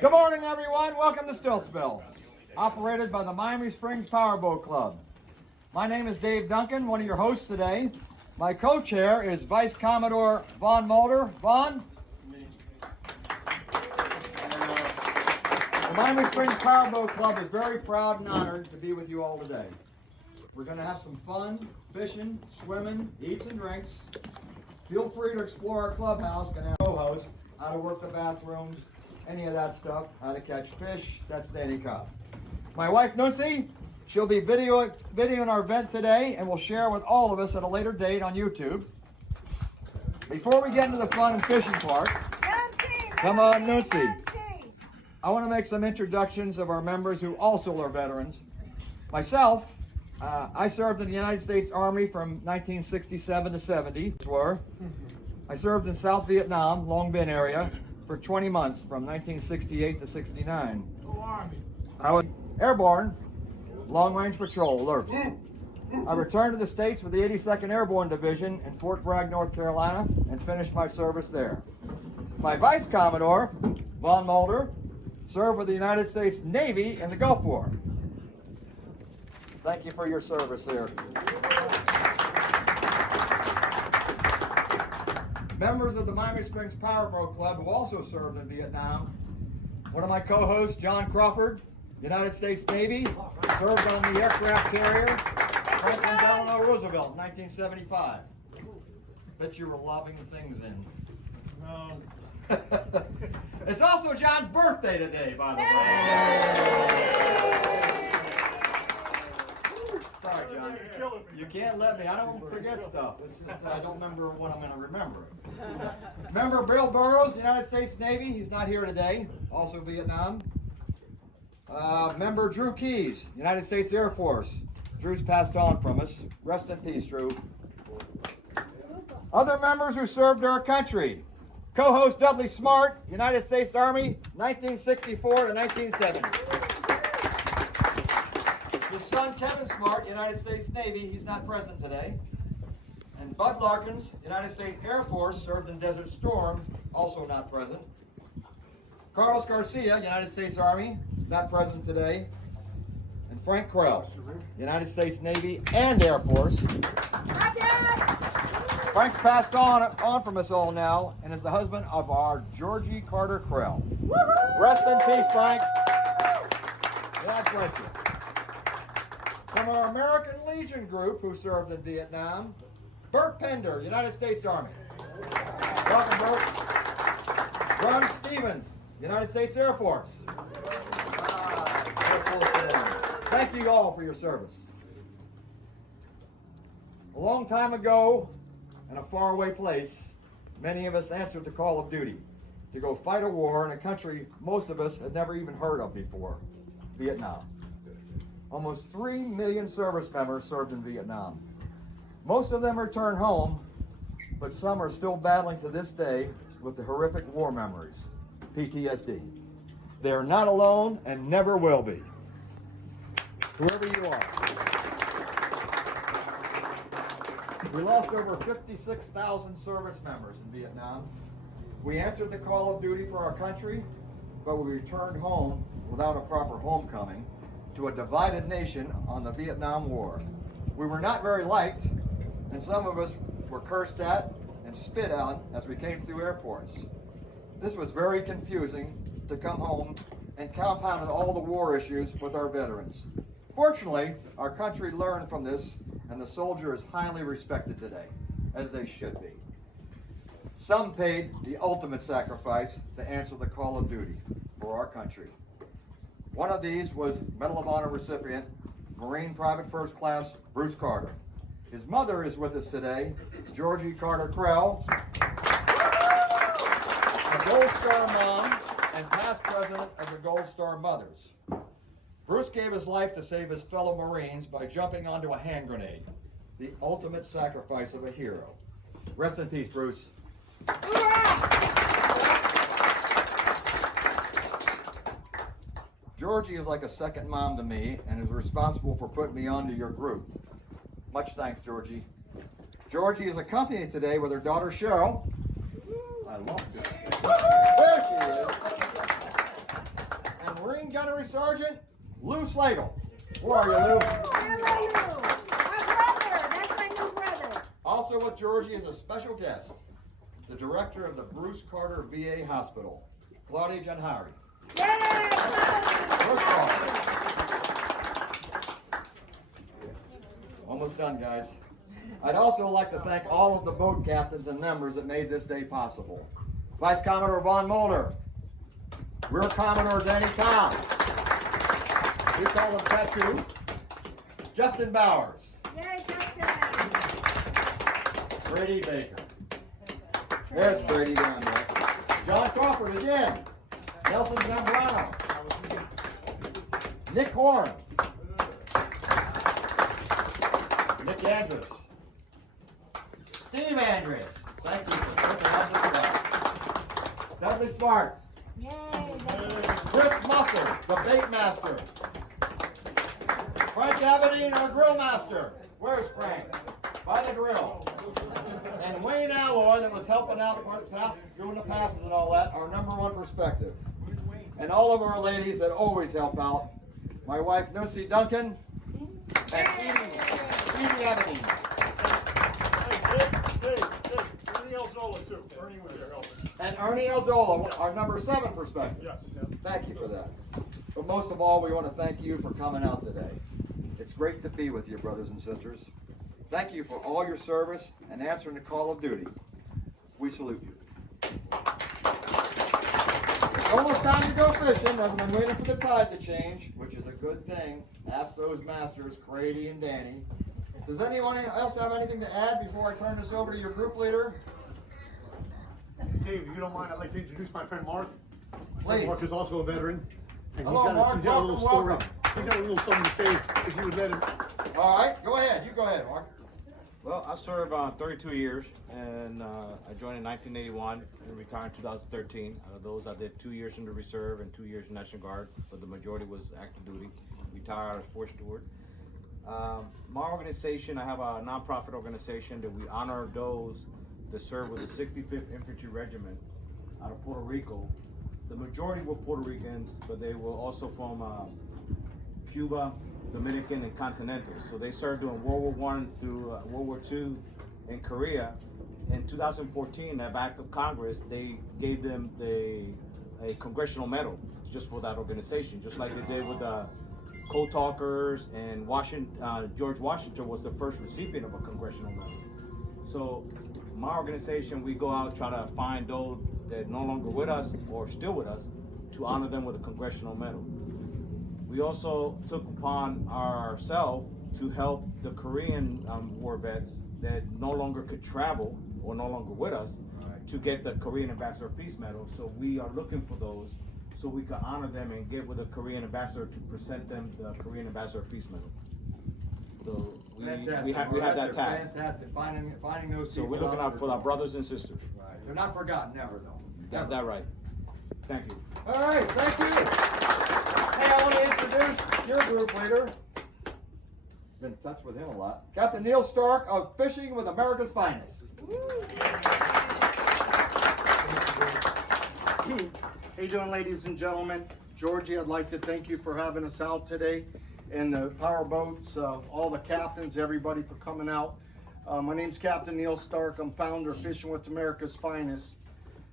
Good morning, everyone. Welcome to Stiltsville, operated by the Miami Springs Powerboat Club. My name is Dave Duncan, one of your hosts today. My co-chair is Vice Commodore Vaughn Mulder. Vaughn? The Miami Springs Powerboat Club is very proud and honored to be with you all today. We're going to have some fun, fishing, swimming, eats and drinks. Feel free to explore our clubhouse and our co-host, how to work the bathrooms, any of that stuff, how to catch fish, that's Danny Cobb. My wife, Nuncy, she'll be videoing our event today and will share with all of us at a later date on YouTube. Before we get into the fun and fishing part, come on, Nuncy. I want to make some introductions of our members who also are veterans. Myself, I served in the United States Army from 1967 to 70. I served in South Vietnam, Long Binh area, for 20 months from 1968 to 69. I was airborne, long-range patrol, alerts. I returned to the States with the 82nd Airborne Division in Fort Bragg, North Carolina, and finished my service there. My Vice Commodore, Vaughn Mulder, served with the United States Navy in the Gulf War. Thank you for your service there. Members of the Miami Springs Powerboat Club who also served in Vietnam. One of my co-hosts, John Crawford, United States Navy, served on the aircraft carrier Franklin Delano Roosevelt in 1975. Bet you were lobbing things in. No. It's also John's birthday today, by the way. Sorry, John. You can't let me. I don't forget stuff. It's just I don't remember what I'm going to remember. Member Bill Burrows, United States Navy. He's not here today. Also Vietnam. Member Drew Keys, United States Air Force. Drew's passed on from us. Rest in peace, Drew. Other members who served our country. Co-host Dudley Smart, United States Army, 1964 to 1970. His son Kevin Smart, United States Navy, he's not present today. And Bud Larkins, United States Air Force, served in Desert Storm, also not present. Carlos Garcia, United States Army, not present today. And Frank Krell, United States Navy and Air Force. Frank's passed on from us all now and is the husband of our Georgie Carter Krell. Rest in peace, Frank. God bless you. From our American Legion group who served in Vietnam, Bert Pender, United States Army. Welcome, Bert. Ron Stevens, United States Air Force. Thank you all for your service. A long time ago, in a faraway place, many of us answered the call of duty to go fight a war in a country most of us had never even heard of before, Vietnam. Almost 3 million service members served in Vietnam. Most of them returned home, but some are still battling to this day with the horrific war memories, PTSD. They are not alone and never will be. Whoever you are. We lost over 56,000 service members in Vietnam. We answered the call of duty for our country, but we returned home without a proper homecoming to a divided nation on the Vietnam War. We were not very liked, and some of us were cursed at and spit on as we came through airports. This was very confusing to come home and compounded all the war issues with our veterans. Fortunately, our country learned from this, and the soldier is highly respected today, as they should be. Some paid the ultimate sacrifice to answer the call of duty for our country. One of these was Medal of Honor recipient, Marine Private First Class Bruce Carter. His mother is with us today, Georgie Carter Krell, a Gold Star mom and past president of the Gold Star Mothers. Bruce gave his life to save his fellow Marines by jumping onto a hand grenade, the ultimate sacrifice of a hero. Rest in peace, Bruce. Georgie is like a second mom to me and is responsible for putting me onto your group. Much thanks, Georgie. Georgie is accompanied today with her daughter, Cheryl. I lost it. There she is. Marine Gunnery Sergeant Lou Slagle. Where are you, Lou? Hello, Lou. My brother. That's my new brother. Also with Georgie is a special guest, the director of the Bruce Carter VA Hospital, Claudia Janhari. Yay! First of all, almost done, guys. I'd also like to thank all of the boat captains and members that made this day possible. Vice Commodore Von Mulder, Rear Commodore Danny Tom, we call him Tattoo, Justin Bowers, Yay, Justin. Brady Baker. There's Brady down there. John Crawford again. Nelson Zambrano. Nick Horn. Nick Andrus. Steve Andrus. Thank you for putting up with that. Dudley Smart. Yay. Chris Musser, the bait master. Frank Aberdeen, our grill master. Where's Frank? By the grill. And Wayne Alloy, that was helping out doing the passes and all that, our #1 perspective. And all of our ladies that always help out. My wife, Nussy Duncan, and Edie Aberdeen. Ernie Elzola too. Ernie was there helping. And Ernie Elzola, our #7 perspective. Yes. Thank you for that. But most of all, we want to thank you for coming out today. It's great to be with you, brothers and sisters. Thank you for all your service and answering the call of duty. We salute you. It's almost time to go fishing. I've been waiting for the tide to change, which is a good thing. Ask those masters, Grady and Danny. Does anyone else have anything to add before I turn this over to your group leader? Dave, if you don't mind, I'd like to introduce my friend Mark. Please. Mark is also a veteran. And Hello, Mark. he's got a little Welcome, story. He's got a little something to say if you would let him. All right, go ahead. You go ahead, Mark. Well, I served 32 years, and I joined in 1981 and retired in 2013. Out of those, I did 2 years in the reserve and 2 years in National Guard, but the majority was active duty. Retired as sports steward. My organization, I have a nonprofit organization that we honor those that serve with the 65th Infantry Regiment out of Puerto Rico. The majority were Puerto Ricans, but they were also from Cuba, Dominican, and Continental. So they served during World War I through World War II in Korea. In 2014, at back of Congress, they gave them a congressional medal just for that organization, just like they did with the Code Talkers and George Washington was the first recipient of a congressional medal. So my organization, we go out, try to find those that are no longer with us or still with us to honor them with a congressional medal. We also took upon ourselves to help the Korean war vets that no longer could travel or no longer with us to get the Korean Ambassador Peace Medal. So we are looking for those so we can honor them and get with the Korean Ambassador to present them the Korean Ambassador Peace Medal. So we have that task. Fantastic. Finding those people. So we're looking out for our brothers and sisters. Right. They're not forgotten, never though. Got that right. Thank you. All right, thank you. Hey, I want to introduce your group leader. Been in touch with him a lot. Captain Neil Stark of Fishing with America's Finest. How you doing, ladies and gentlemen? Georgie, I'd like to thank you for having us out today, and the power boats, all the captains, everybody for coming out. My name's Captain Neil Stark. I'm founder of Fishing with America's Finest.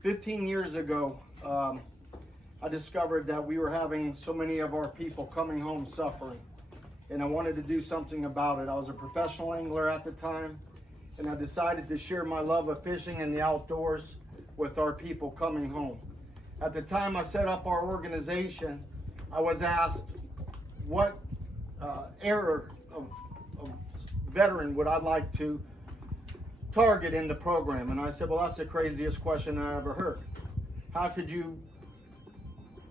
15 years ago, I discovered that we were having so many of our people coming home suffering, and I wanted to do something about it. I was a professional angler at the time, and I decided to share my love of fishing and the outdoors with our people coming home. At the time I set up our organization, I was asked what era of veteran would I like to target in the program, and I said, well, that's the craziest question I ever heard. How could you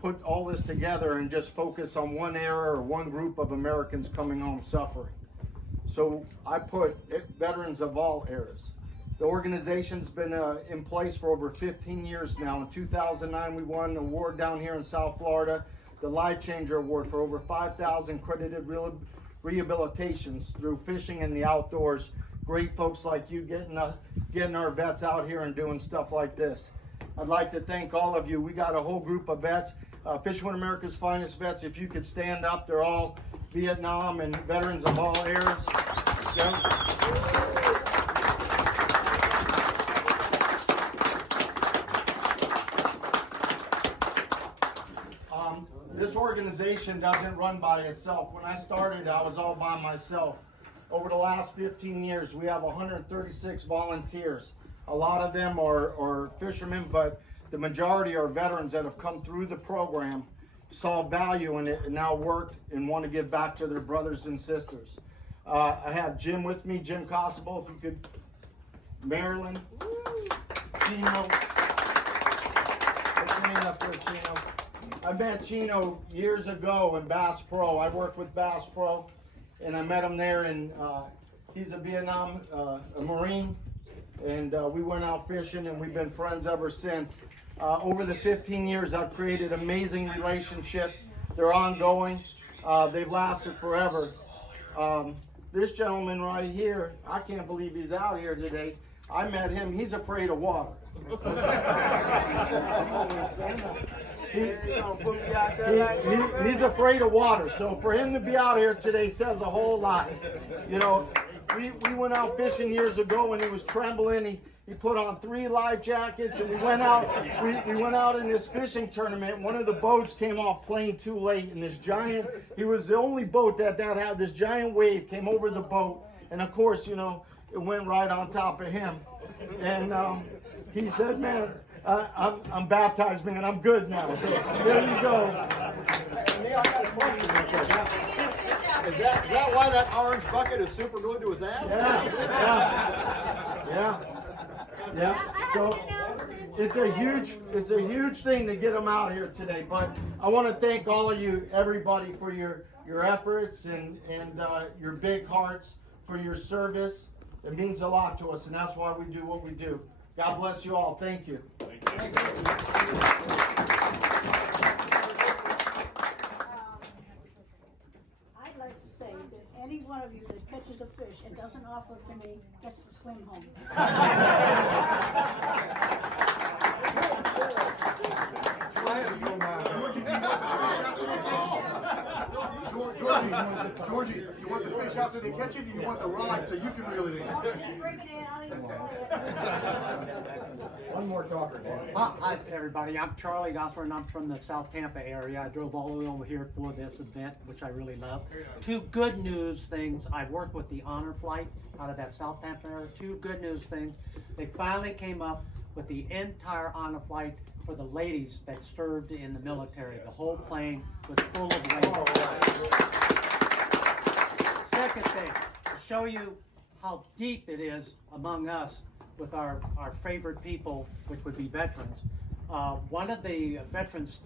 put all this together and just focus on one era or one group of Americans coming home suffering? So I put veterans of all eras. The organization's been in place for over 15 years now. In 2009, we won an award down here in South Florida, the Life Changer Award, for over 5,000 credited rehabilitations through fishing and the outdoors. Great folks like you getting our vets out here and doing stuff like this. I'd like to thank all of you. We got a whole group of vets. Fishing with America's Finest Vets. If you could stand up, they're all Vietnam and veterans of all eras. This organization doesn't run by itself. When I started, I was all by myself. Over the last 15 years, we have 136 volunteers. A lot of them are fishermen, but the majority are veterans that have come through the program, saw value in it, and now work and want to give back to their brothers and sisters. I have Jim with me, Jim Costable, if you could, Marilyn, Chino. Put your hand up there, Chino. I met Chino years ago in Bass Pro. I worked with Bass Pro, and I met him there, and he's a Vietnam a Marine, and we went out fishing, and we've been friends ever since. Over the 15 years, I've created amazing relationships. They're ongoing. They've lasted forever. This gentleman right here, I can't believe he's out here today. I met him. He's afraid of water. He's afraid of water. So for him to be out here today says a whole lot. You know, we went out fishing years ago and he was trembling. He put on 3 life jackets and we went out. We went out in this fishing tournament. One of the boats came off playing too late, and this giant. He was the only boat that had this giant wave came over the boat, and of course, you know, it went right on top of him. And he said, "Man, I'm baptized, man. I'm good now." So there you go. Neil, I got a question. Is that why that orange bucket is super glued to his ass? Yeah. So it's a huge thing to get them out here today. But I want to thank all of you, everybody, for your efforts and your big hearts, for your service. It means a lot to us, and that's why we do what we do. God bless you all. Thank you. Thank you. I'd like to say that any one of you that catches a fish and doesn't offer it to me gets to swim home. Georgie, you want the fish after they catch it, or you want the rod so you can reel it in? Bring it in, I'll even fly it. One more talker. Hi everybody, I'm Charlie Gosler and I'm from the South Tampa area. I drove all the way over here for this event, which I really love. 2 good news things. I worked with the Honor Flight out of that South Tampa area. 2 good news things. They finally came up with the entire Honor Flight for the ladies that served in the military. The whole plane was full of ladies. Second thing, to show you how deep it is among us with our favorite people, which would be veterans. One of the veterans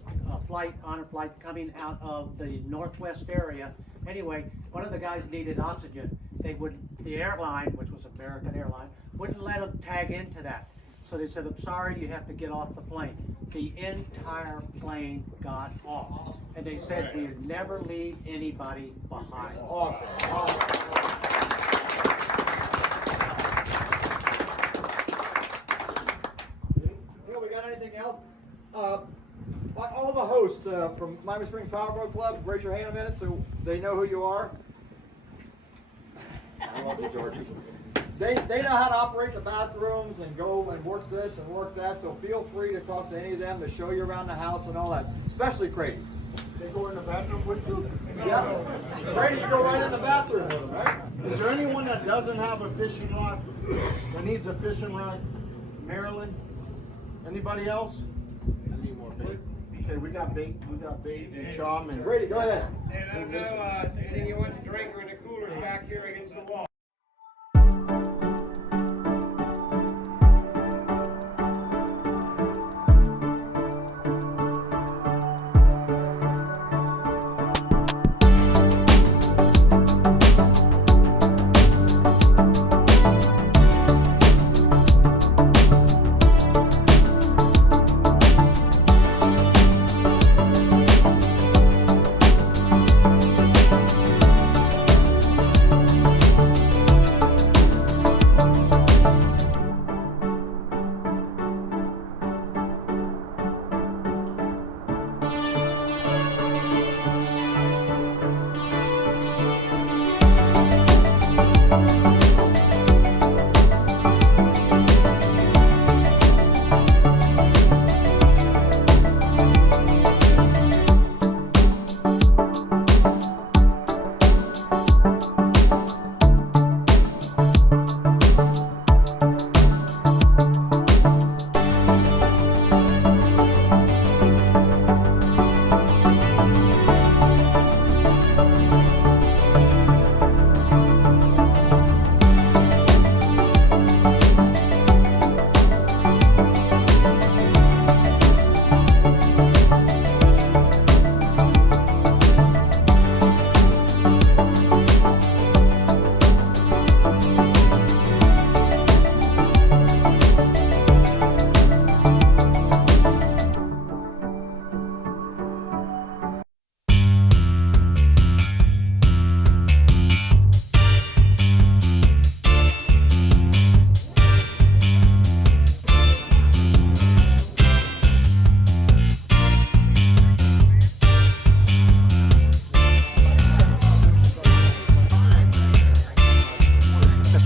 honor flight coming out of the northwest area. Anyway, one of the guys needed oxygen. The airline, which was American Airline, wouldn't let him tag into that. So they said, "I'm sorry, you have to get off the plane." The entire plane got off. And they said, "We never leave anybody behind." Awesome. Neil, we got anything else? All the hosts from Miami Springs Powerboat Club, raise your hand a minute so they know who you are. I love you, Georgie. They know how to operate the bathrooms and go and work this and work that, so feel free to talk to any of them to show you around the house and all that, especially Craig. They go in the bathroom with you? Yeah. Brady, you go right in the bathroom with them, right? Is there anyone that doesn't have a fishing rod, that needs a fishing rod? Marilyn? Anybody else? I need more bait. Okay, we got bait and chum and Brady, go ahead. And I don't know, anything you want to drink are in the coolers back here against the wall.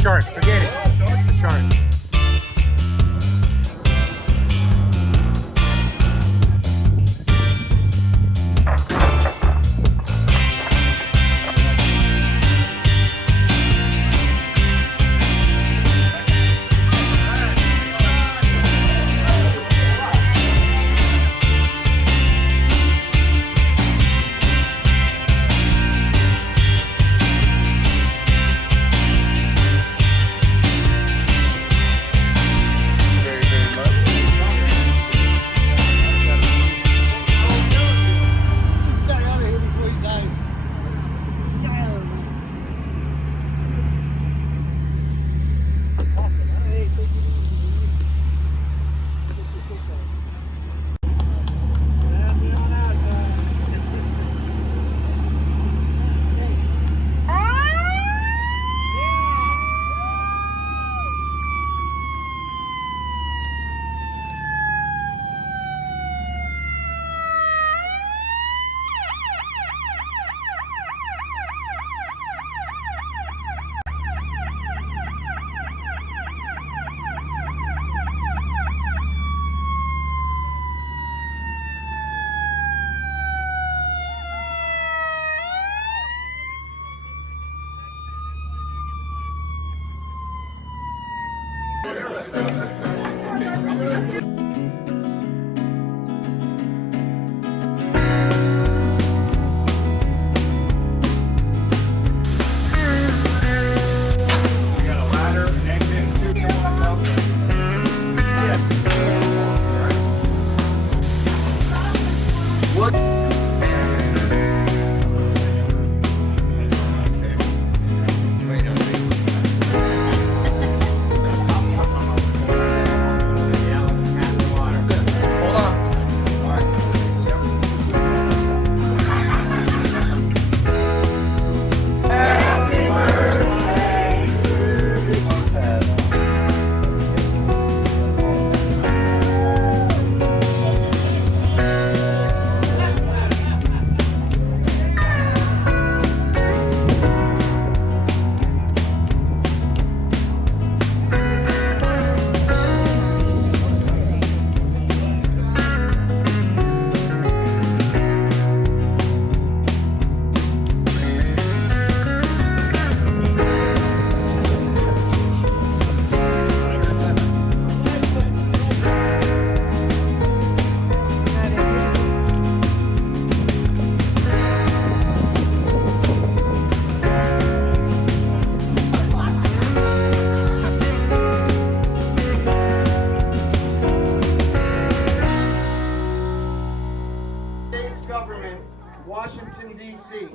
shark. Forget it. The shark. Washington, D.C.,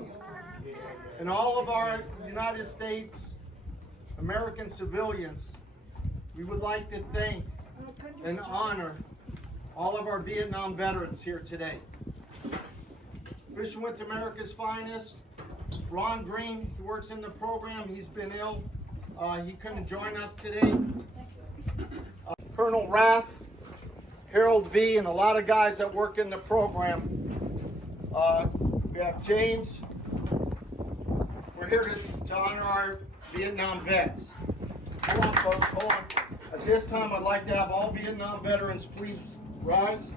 and all of our United States American civilians, we would like to thank and honor all of our Vietnam veterans here today. Fishing with America's Finest, Ron Green, he works in the program, he's been ill. He couldn't join us today. Colonel Raff, Harold V, and a lot of guys that work in the program. We have James. We're here to honor our Vietnam vets. Hold on, folks, hold on. At this time, I'd like to have all Vietnam veterans please rise.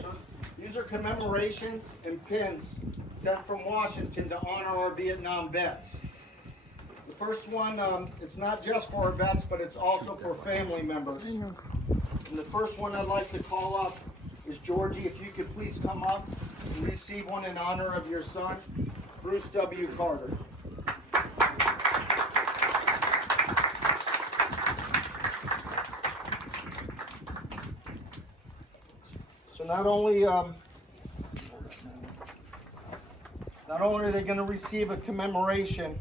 So, these are commemorations and pins sent from Washington to honor our Vietnam vets. The first one, it's not just for our vets, but it's also for family members. And the first one I'd like to call up is Georgie. If you could please come up and receive one in honor of your son, Bruce W. Carter. So not only are they going to receive a commemoration,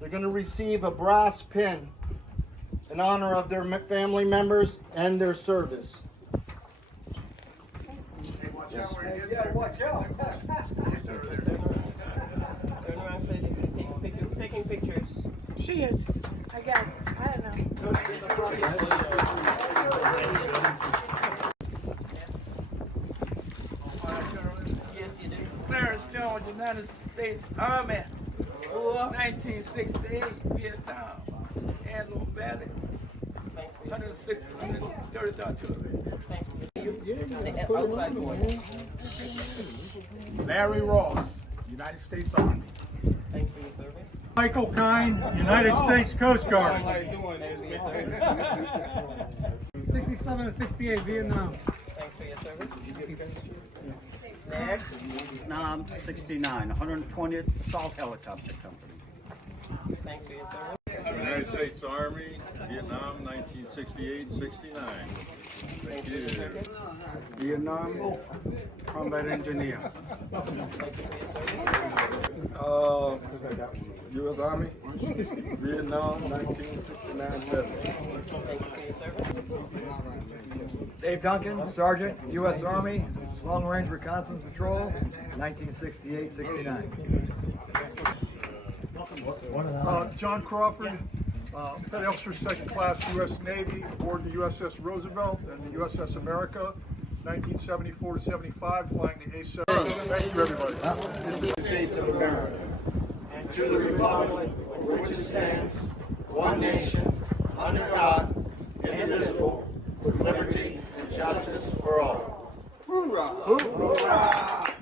they're going to receive a brass pin in honor of their family members and their service. Hey, watch out where you get there. Watch out. Taking pictures. She is, I guess. I don't know. joined the United States Army, 1968, Vietnam, Antelope Valley, 130th Artillery. Larry Ross, United States Army. Michael Kine, United States Coast Guard. 67 and 68, Vietnam. Vietnam, 69, 120th Assault Helicopter Company. United States Army, Vietnam, 1968-69. Thank you. Vietnam, combat engineer. U.S. Army, Vietnam, 1969-70. Dave Duncan, Sergeant, U.S. Army, Long Range Reconnaissance Patrol, 1968-69. John Crawford, Petty Officer Second Class U.S. Navy, aboard the USS Roosevelt and the USS America, 1974 to 75, flying the A-7. Thank you, everybody. United States of America, and to the republic for which it stands, one nation, under God, indivisible, with liberty and justice for all. Hoorah! Hoorah!